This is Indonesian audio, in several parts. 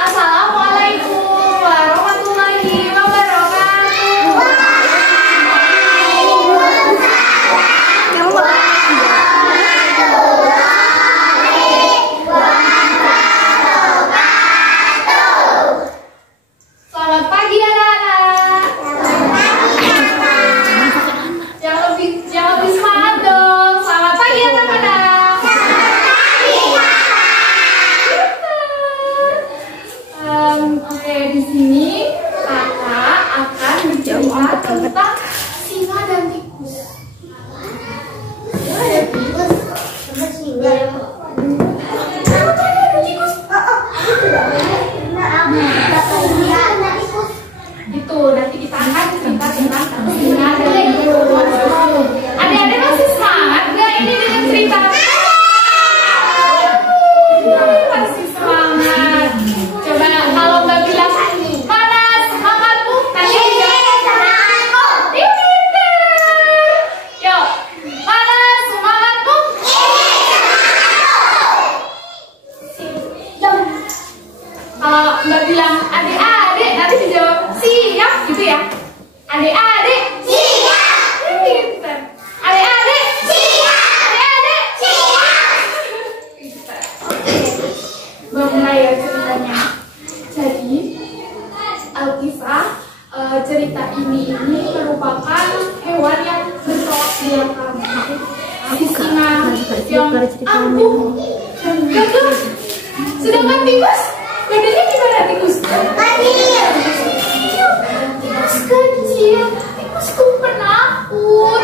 Assalamualaikum warahmatullahi wabarakatuh. Selamat pagi anak-anak. Yang lebih semangat dong. Selamat pagi anak-anak. Oke, di sini kakak akan bercerita tentang singa dan tikus. Ada tikus sama singa. Kenapa ada tikus? Itu nanti kita akan cerita tentang singa dan tikus. Adik-adik masih semangat nggak ini dengan cerita? Masih semangat. Coba kalau Mbak bilang mana semangatmu, nanti jawab. Yuk, mana semangatmu? Kalau Mbak bilang adik-adik, nanti dijawab siap gitu ya. Adik-adik siap. Pinter. Adik-adik siap. Adik-adik siap. Pinter. Oke. Mulai ya ceritanya. Jadi Alkisah cerita ini merupakan hewan yang bertolak belakang. Si singa yang angkuh dan gagah. Sedangkan tikus badannya gimana tikus? Tikus kecil, tikus itu penakut.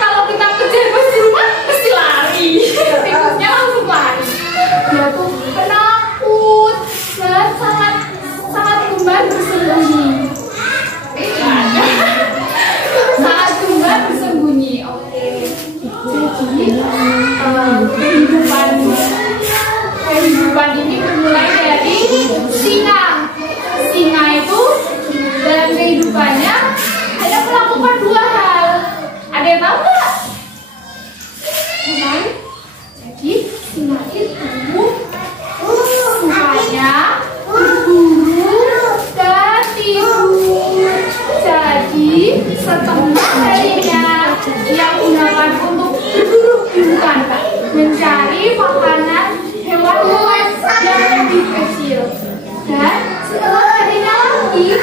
Kalau kita kejar pas di rumah pasti lari. Tikusnya langsung lari. Dia tuh penakut dan sangat gemar bersembunyi. Sangat gemar bersembunyi. Oke. Jadi kehidupan ini bermulai dari singa. Singa itu dalam kehidupannya hanya melakukan dua hal. Ada yang tahu nggak? Bukan? Jadi singa itu sukanya berburu dan tidur. Jadi setengah harinya dia gunakan untuk berburu di hutan, mencari makanan hewan-hewan yang lebih kecil. Dan setelah harinya lagi,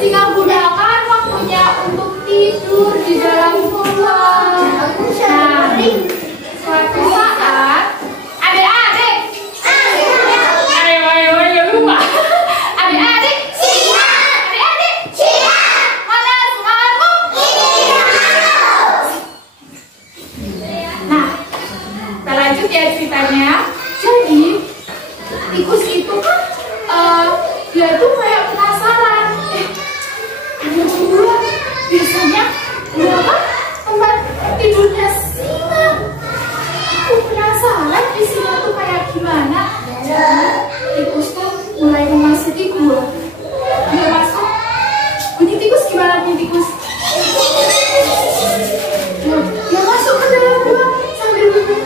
singa gunakan waktunya untuk tidur di dalam gua. Nah, suatu saat, adik-adik, adik-adik, mana semangatmu? Nah, kita lanjut ya ceritanya. Jadi tikus itu kan dia tuh kayak penasaran. Ada gua biasanya berapa tempat tidurnya singa. Aku penasaran di singa tuh kayak gimana. Jadi tikus tuh mulai memasuki gua. Dia masuk. Bunyi tikus gimana bunyi tikus? Dia masuk ke dalam gua sambil bunyi.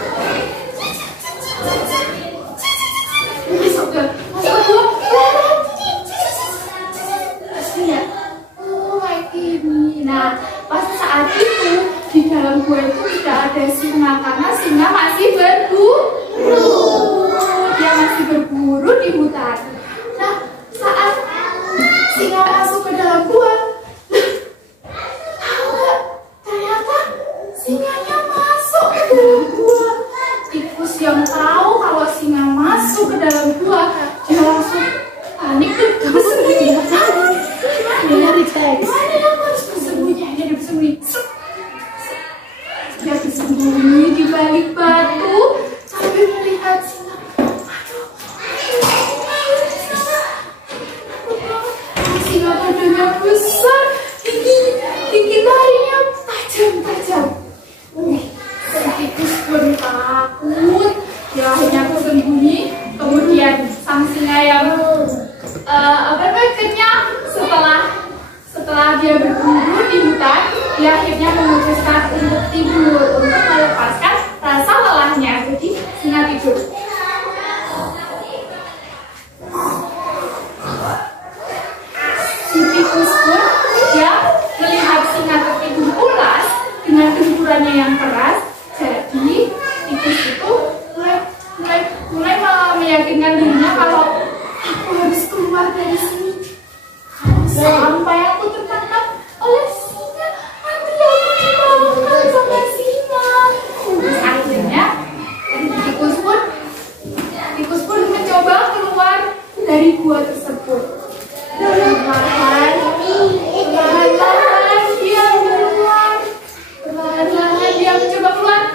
Masuk ke gua. Lihat. Oh, kayak gini. Nah, pas saat itu di dalam gua itu tidak ada singa karena singa masih berburu. Dia masih berburu di hutan. Nah, saat singa masuk ke dalam gua, tahu nggak? Ternyata singanya masuk ke dalam gua. Tikus yang tahu kalau singa masuk ke dalam gua, dia langsung panik dan bersembunyi. Mana yang harus bersembunyi? Dia bersembunyi. Dia bersembunyi di balik batu sambil melihat singa. Singa badannya besar, tinggi taringnya tajam. Tikus pun takut. Dia akhirnya bersembunyi. Kemudian sang singa yang kenyang setelah dia berburu di hutan, dia akhirnya memutuskan untuk tidur, untuk melepaskan rasa lelahnya. Jadi singa tidur. dari gua tersebut. Perlahan-lahan dia keluar. Perlahan-lahan dia mencoba keluar.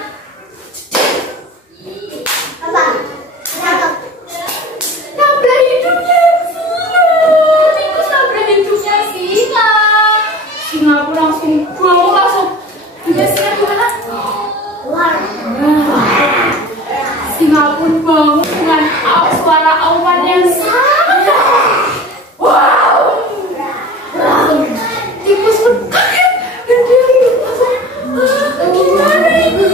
Nabrak hidungnya singa. Tikus nabrak hidungnya singa. Singa pun langsung bangun langsung. Dia singa gimana? Singa pun bangun dengan suara auman yang sangat. Wow! Langsung tikus pun kaget dan dia langsung gimana ini?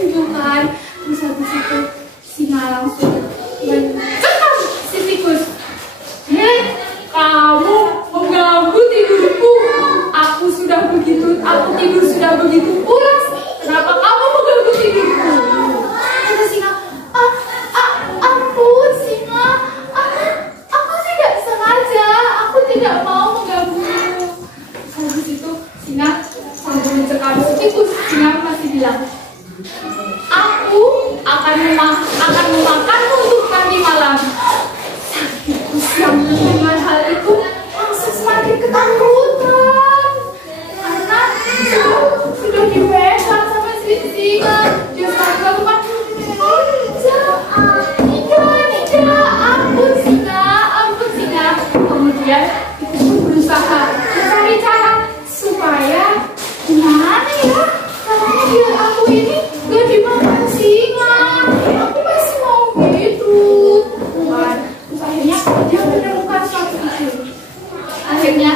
Gitu kan. Terus habis itu singa langsung mencekam si tikus. Hei, kamu mengganggu tidurku. Aku tidur sudah begitu pulas. Kenapa kamu mengganggu tidurku? Kata singa, ampun singa, aku tidak sengaja, aku tidak mau mengganggumu. Habis itu singa sambil mencekam si tikus, singa masih bilang, aku akan memakanmu untuk nanti malam. Sang tikus yang mendengar hal itu langsung semakin ketakutan karena sudah dipegang sama si singa. Dia sangat melakukan tidak, ampun singa. Kemudian tikus pun berusaha mencari cara supaya gimana ya caranya biar aku ini gak dimakan singa. Aku masih mau gitu kan. Terus akhirnya dia menemukan suatu ide. Akhirnya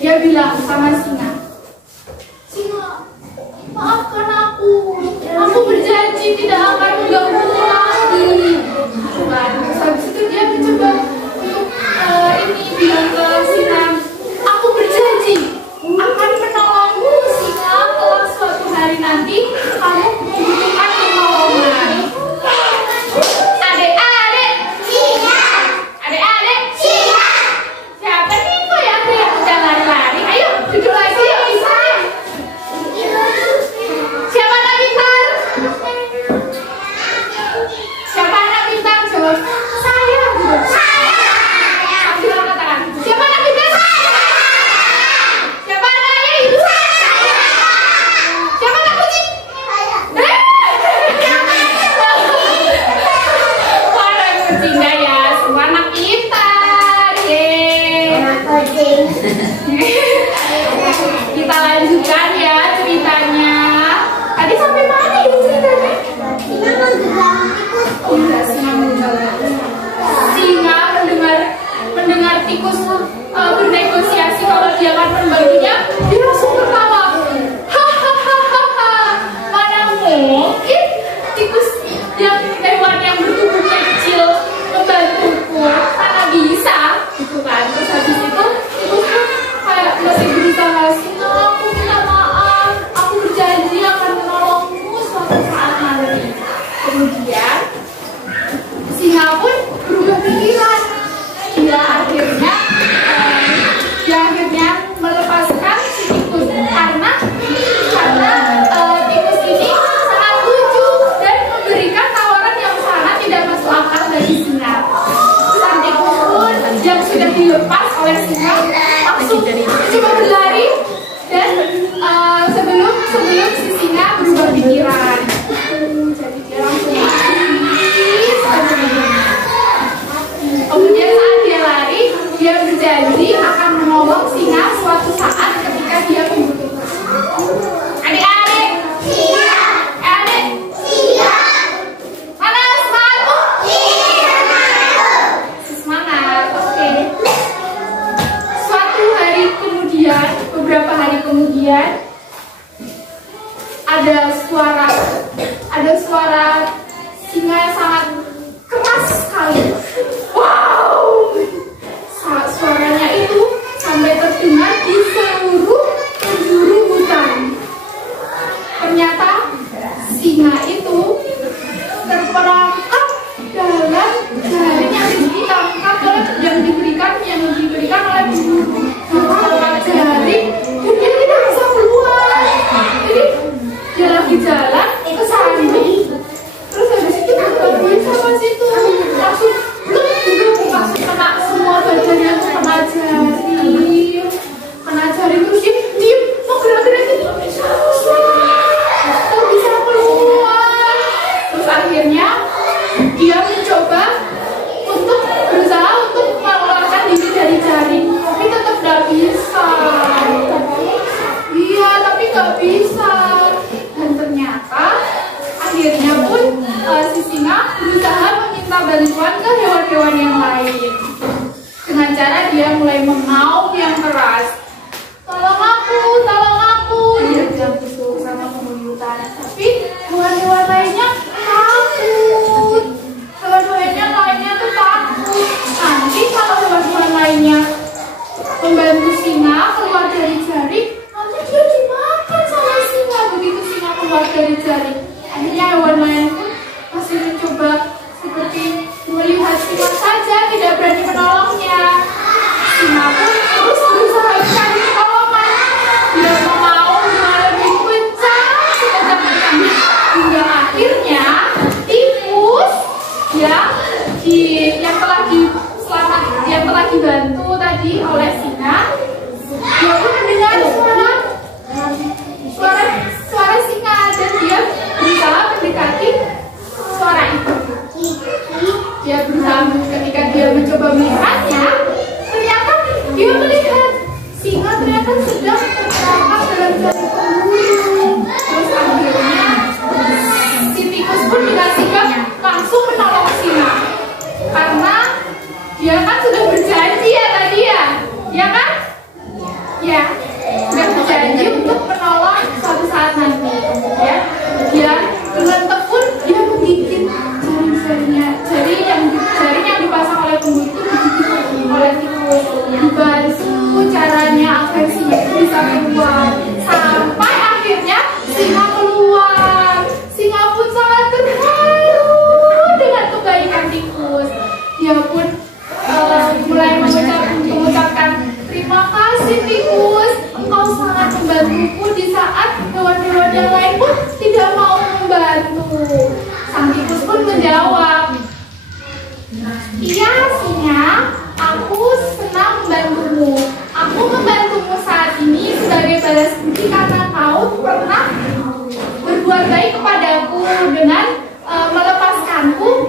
dia bilang sama singa, maafkan aku berjanji tidak akan mengganggu lagi. Terus habis itu dia mencoba untuk bilang ke singa, aku berjanji akan menolongmu singa kalau suatu hari nanti kamu membutuhkan pertolongan. Adik-adik singa. Siapa nih kok yang udah lari-lari? Ayo duduk lagi yuk bisa. Siapa anak pintar? Siapa anak pintar? Jawab saya. Ambil angkat tangan. Siapa anak pintar? Siapa anak ayah ibu? Siapa anak kucing? Para kucing ya, semua anak pintar. Kita lanjutkan ya ceritanya. Tadi sampai mana ya ceritanya? Singa mendengar tikus bernegosiasi kalau dia akan membantunya, dia langsung tertawa. Hahaha, mana mungkin tikus yang hewan yang bertubuh kecil membantuku, mana bisa, gitu kan? Terus habis itu tikus pun kayak masih berusaha, singa aku minta maaf, aku berjanji akan menolongmu suatu saat nanti. Kemudian singa pun berubah pikiran. Dia akhirnya melepaskan si tikus karena tikus ini sangat lucu dan memberikan tawaran yang sangat tidak masuk akal bagi singa. Sang tikus pun yang sudah dilepas oleh singa langsung coba berlari dan sebelum si singa berubah pikiran. Jadi dia langsung bantuan ke hewan-hewan yang lain. Dengan cara dia mulai mengaum yang keras. Tolong aku, dia bilang gitu sama penghuni hutan. Tapi hewan-hewan lainnya takut. Hewan-hewan lainnya tuh takut. Nanti kalau hewan-hewan lainnya membantu singa keluar dari jaring, nanti dia dimakan sama singa. Begitu singa keluar dari jaring, akhirnya hewan lain pun masih mencoba seperti melihat singa saja, tidak berani menolongnya. Singa pun terus berusaha mencari pertolongan. Dia mengaum dengan lebih kencang sekencang-kencangnya, hingga akhirnya tikus yang telah dibantu tadi oleh singa, dia pun mendengar suara singa dan dia berusaha mendekati suara itu. Dia berusaha, ketika dia mencoba melihatnya, ternyata dia melihat singa ternyata sedang terperangkap dalam jaring pemburu. Terus akhirnya si tikus pun dengan sigap langsung menolong singa, karena dia kan sudah berjanji ya tadi ya kan? Ya, sudah berjanji untuk menolong suatu saat nanti. Ya, dia dengan tekun dia menggigit jaring yang dipasang oleh pemburu itu digigit oleh tikus. Dibantu caranya agar singa itu bisa keluar, sampai akhirnya singa keluar. Singa pun sangat terharu dengan kebaikan tikus. Dia pun mulai mengucapkan terima kasih tikus, engkau sangat membantuku di saat hewan-hewan yang lain pun tidak mau membantu. Sang tikus pun menjawab, iya singa, aku senang membantumu. Aku membantumu saat ini sebagai balas budi karena kau pernah berbuat baik kepadaku dengan melepaskanku